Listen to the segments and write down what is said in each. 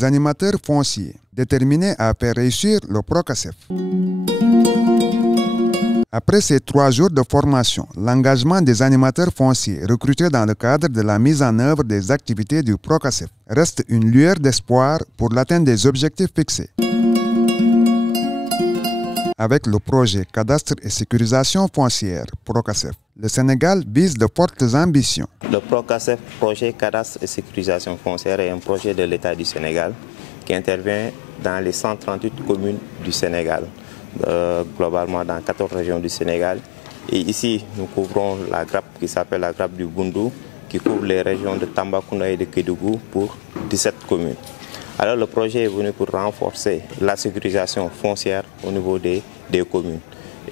des animateurs fonciers déterminés à faire réussir le Procasef. Après ces 3 jours de formation, l'engagement des animateurs fonciers recrutés dans le cadre de la mise en œuvre des activités du Procasef reste une lueur d'espoir pour l'atteinte des objectifs fixés. Avec le projet Cadastre et sécurisation foncière Procasef, le Sénégal vise de fortes ambitions. Le Procasef, projet Cadastre et sécurisation foncière, est un projet de l'État du Sénégal qui intervient dans les 138 communes du Sénégal, globalement dans 14 régions du Sénégal. Et ici, nous couvrons la grappe qui s'appelle la grappe du Boundou, qui couvre les régions de Tambacounda et de Kédougou pour 17 communes. Alors le projet est venu pour renforcer la sécurisation foncière au niveau des communes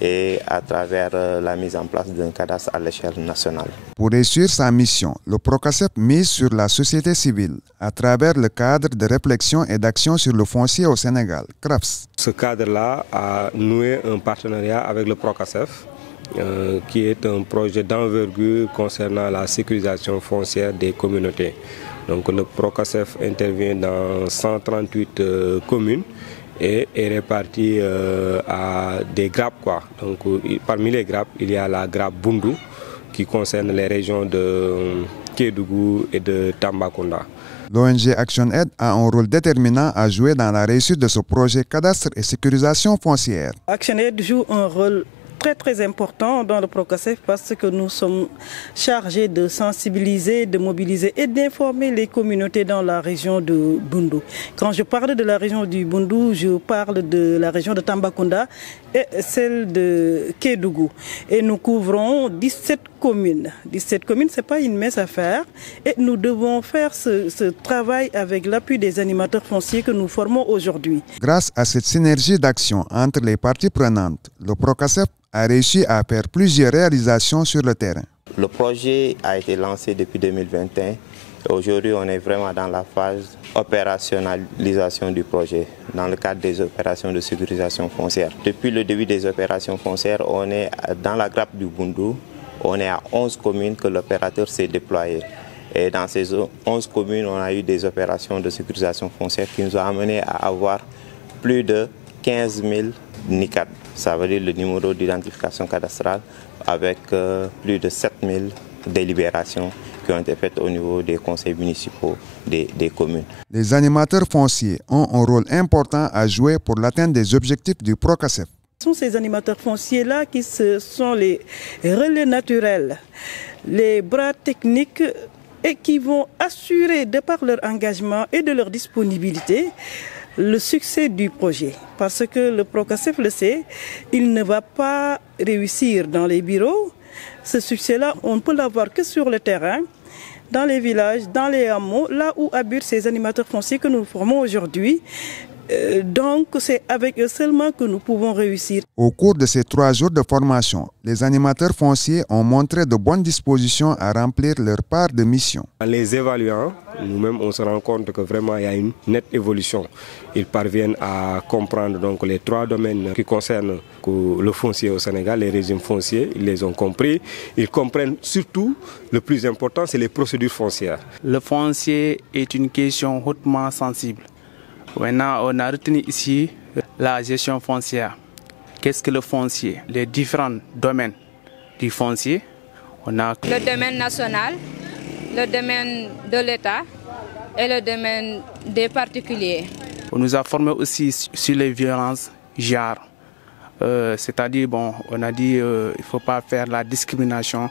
et à travers la mise en place d'un cadastre à l'échelle nationale. Pour réussir sa mission, le Procasef mise sur la société civile à travers le cadre de réflexion et d'action sur le foncier au Sénégal, CRAFS. Ce cadre-là a noué un partenariat avec le Procasef, qui est un projet d'envergure concernant la sécurisation foncière des communautés. Donc le Procasef intervient dans 138 communes et est réparti à des grappes, quoi. Donc parmi les grappes, il y a la grappe Boundou qui concerne les régions de Kédougou et de Tambacounda. L'ONG ActionAid a un rôle déterminant à jouer dans la réussite de ce projet Cadastre et sécurisation foncière. ActionAid joue un rôle très important dans le Procasef parce que nous sommes chargés de sensibiliser, de mobiliser et d'informer les communautés dans la région de Boundou. Quand je parle de la région du Boundou, je parle de la région de Tambacounda et celle de Kédougou. Et nous couvrons 17 communes. 17 communes, ce n'est pas une mince affaire. Et nous devons faire ce travail avec l'appui des animateurs fonciers que nous formons aujourd'hui. Grâce à cette synergie d'action entre les parties prenantes, le Procasef a réussi à faire plusieurs réalisations sur le terrain. Le projet a été lancé depuis 2021. Aujourd'hui, on est vraiment dans la phase opérationnalisation du projet, dans le cadre des opérations de sécurisation foncière. Depuis le début des opérations foncières, on est dans la grappe du Boundou. On est à 11 communes que l'opérateur s'est déployé. Et dans ces 11 communes, on a eu des opérations de sécurisation foncière qui nous ont amené à avoir plus de 15 000 NICAD. Ça veut dire le numéro d'identification cadastrale avec plus de 7 000 délibérations qui ont été faites au niveau des conseils municipaux des communes. Les animateurs fonciers ont un rôle important à jouer pour l'atteinte des objectifs du Procasef. Ce sont ces animateurs fonciers-là qui sont les relais naturels, les bras techniques et qui vont assurer, de par leur engagement et de leur disponibilité, le succès du projet. Parce que le Procasef le sait, il ne va pas réussir dans les bureaux. Ce succès-là, on ne peut l'avoir que sur le terrain, dans les villages, dans les hameaux, là où habitent ces animateurs fonciers que nous formons aujourd'hui. Donc, c'est avec eux seulement que nous pouvons réussir. Au cours de ces 3 jours de formation, les animateurs fonciers ont montré de bonnes dispositions à remplir leur part de mission. En les évaluant, nous-mêmes, on se rend compte que vraiment il y a une nette évolution. Ils parviennent à comprendre donc les 3 domaines qui concernent le foncier au Sénégal, les régimes fonciers, ils les ont compris. Ils comprennent surtout, le plus important, c'est les procédures foncières. Le foncier est une question hautement sensible. Maintenant, on a retenu ici la gestion foncière. Qu'est-ce que le foncier? Les différents domaines du foncier. On a le domaine national, le domaine de l'État et le domaine des particuliers. On nous a formés aussi sur les violences genre. C'est-à-dire, on a dit qu'il ne faut pas faire la discrimination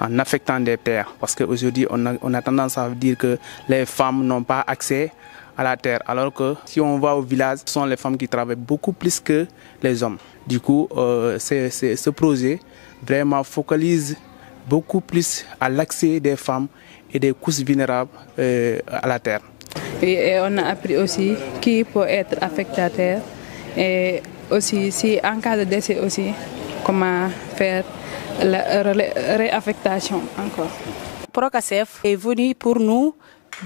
en affectant des terres. Parce qu'aujourd'hui, on a tendance à dire que les femmes n'ont pas accès à la terre. Alors que si on va au village, ce sont les femmes qui travaillent beaucoup plus que les hommes. Du coup, ce projet vraiment focalise beaucoup plus à l'accès des femmes et des couches vulnérables à la terre. Et on a appris aussi qui peut être affectataire et aussi, si en cas de décès aussi, comment faire la réaffectation encore. Procasef est venu pour nous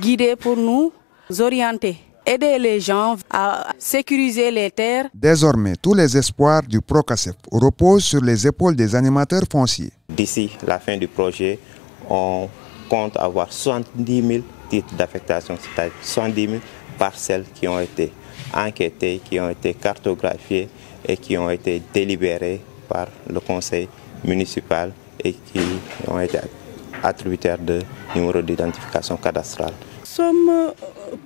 guider, pour nous orienter, aider les gens à sécuriser les terres. Désormais, tous les espoirs du Procasef reposent sur les épaules des animateurs fonciers. D'ici la fin du projet, on compte avoir 70 000 titres d'affectation, c'est-à-dire 70 000 parcelles qui ont été enquêtées, qui ont été cartographiées et qui ont été délibérées par le conseil municipal et qui ont été attributaires de numéros d'identification cadastrale. Nous sommes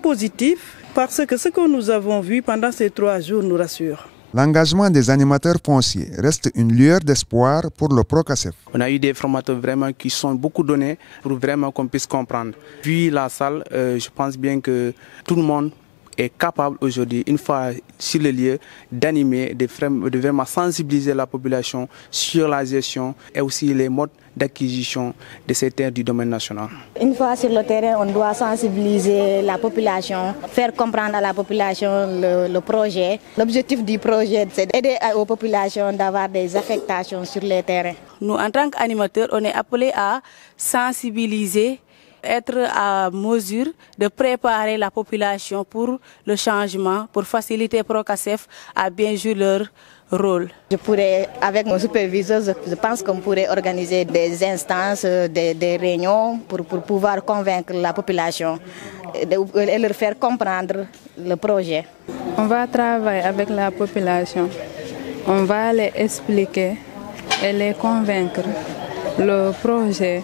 positifs parce que ce que nous avons vu pendant ces 3 jours nous rassure. L'engagement des animateurs fonciers reste une lueur d'espoir pour le Procasef. On a eu des formateurs vraiment qui sont beaucoup donnés pour vraiment qu'on puisse comprendre. Vu la salle, je pense bien que tout le monde est capable aujourd'hui, une fois sur le lieu, d'animer, de vraiment sensibiliser la population sur la gestion et aussi les modes d'acquisition de ces terres du domaine national. Une fois sur le terrain, on doit sensibiliser la population, faire comprendre à la population le projet. L'objectif du projet, c'est d'aider aux populations d'avoir des affectations sur les terrains. Nous, en tant qu'animateurs, on est appelés à sensibiliser, être à mesure de préparer la population pour le changement, pour faciliter Procasef à bien jouer leur rôle. Je pourrais, avec mon superviseur, je pense qu'on pourrait organiser des instances, des réunions pour pouvoir convaincre la population et leur faire comprendre le projet. On va travailler avec la population, on va les expliquer et les convaincre le projet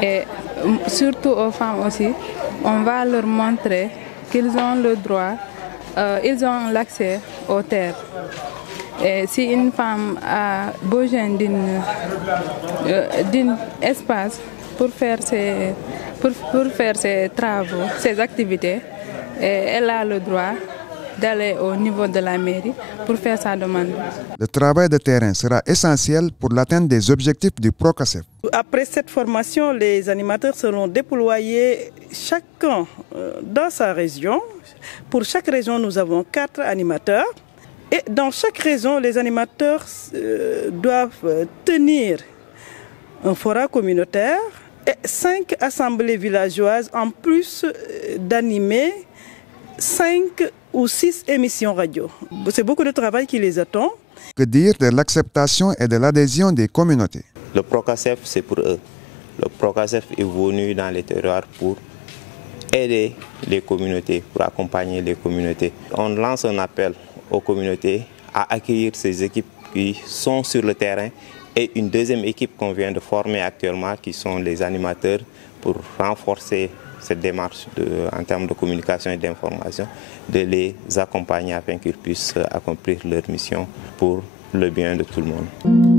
et surtout aux femmes aussi, on va leur montrer qu'ils ont le droit, ils ont l'accès aux terres. Et si une femme a besoin d'un espace pour faire ses travaux, ses activités, elle a le droit d'aller au niveau de la mairie pour faire sa demande. Le travail de terrain sera essentiel pour l'atteinte des objectifs du Procasef. Après cette formation, les animateurs seront déployés chacun dans sa région. Pour chaque région, nous avons 4 animateurs. Et dans chaque région, les animateurs doivent tenir un forum communautaire et 5 assemblées villageoises, en plus d'animer 5 ou 6 émissions radio. C'est beaucoup de travail qui les attend. Que dire de l'acceptation et de l'adhésion des communautés? Le Procasef, c'est pour eux. Le Procasef est venu dans les terroirs pour aider les communautés, pour accompagner les communautés. On lance un appel aux communautés à accueillir ces équipes qui sont sur le terrain et une deuxième équipe qu'on vient de former actuellement qui sont les animateurs pour renforcer cette démarche en termes de communication et d'information, de les accompagner afin qu'ils puissent accomplir leur mission pour le bien de tout le monde.